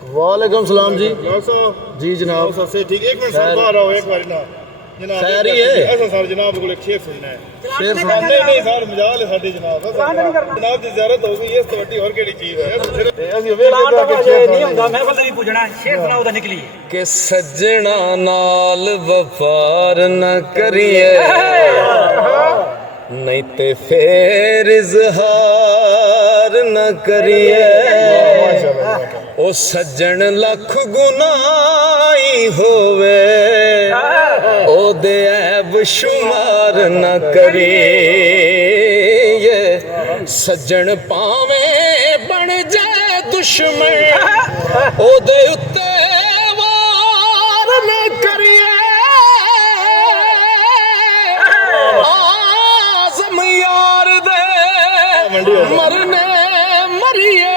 वालेकुम सलाम जी। जी जनाब। ठीक एक मिनट सर बाहर आओ एक बार ना जनाब खैर ही है ऐसा सर जनाब को एक शेर सुनना है शेर सुना नहीं सर मजाल है साडी जनाब जनाब दी ज़ियारत हो गई है तो वड्डी और केड़ी चीज है ਅਸੀਂ ਵੇਖ नहीं ਹੁੰਦਾ महफिल दा भी पूछना शेर सुनाओ दा निकली कि सज्जना नाल वफार न करिए नहीं ते फिर इजहार न करिए ओ सज्जन लख गुनाही होवे ओ दे ऐब शुमार न करिए सज्जन पावे बन जाए दुश्मन ओ दे उत्ते वार न करिए आज़म यार दे मरने मरिए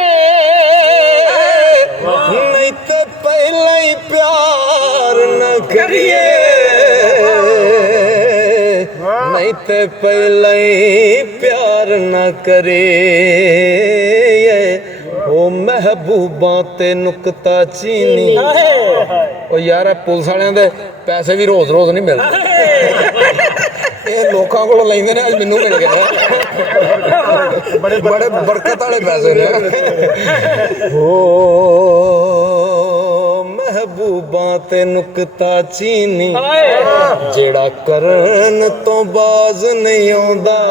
नहीं तो पहले ही प्यार न करिए नहीं तो पहले ही प्यार न करिए ओ महबूबा ते नुकता चीनी ओ यार पुलिस वाले दे पैसे भी रोज रोज नहीं मिलते ये लोगों को लेंदे ने अज मैनू मिल गए बड़े बड़े बरकत वाले पैसे ने ओ महबूबा ते नुकता चीनी जेड़ा करन तो बाज नहीं आंदा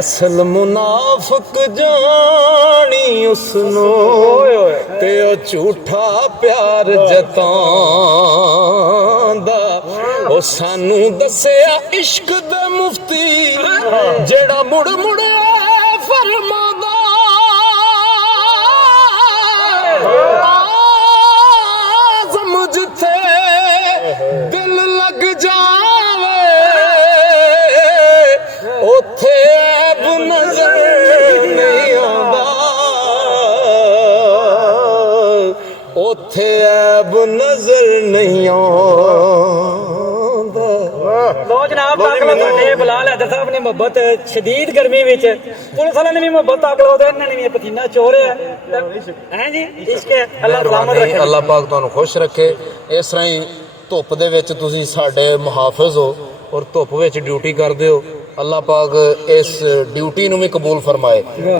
असल मुनाफिक जानी उसनो ते ओ झूठा प्यार जतांदा ओ सानू दसिया इश्क दे मुफ्ती जेड़ा मुड़ मुड़ फरमांदा आज़म जिथे दिल लग जावे ओथे ऐब नजर नहीं आंदा ओथे ऐब नजर नहीं आंदा लो जनाब ताकलो ਤੁਹਾਡੇ ਬਲਾਲ हैदर साहब ने मोहब्बत शदीद गर्मी ਵਿੱਚ पुलिस वाले ने भी मोहब्बत ताकलो ਤੇ ਇਹਨਾਂ ਨੇ ਵੀ ਪਸੀਨਾ ਚੋਰਿਆ हैं जी इश्क है अल्लाह सलामत रखे अल्लाह पाक ਤੁਹਾਨੂੰ ਖੁਸ਼ ਰੱਖੇ ਇਸ ਤਰ੍ਹਾਂ ਹੀ ਧੁੱਪ ਦੇ ਵਿੱਚ ਤੁਸੀਂ ਸਾਡੇ ਮੁਹਾਫਿਜ਼ ਹੋ ਔਰ ਧੁੱਪ ਵਿੱਚ ਡਿਊਟੀ ਕਰਦੇ ਹੋ अल्लाह पाक इस ड्यूटी ਨੂੰ ਵੀ ਕਬੂਲ फरमाए।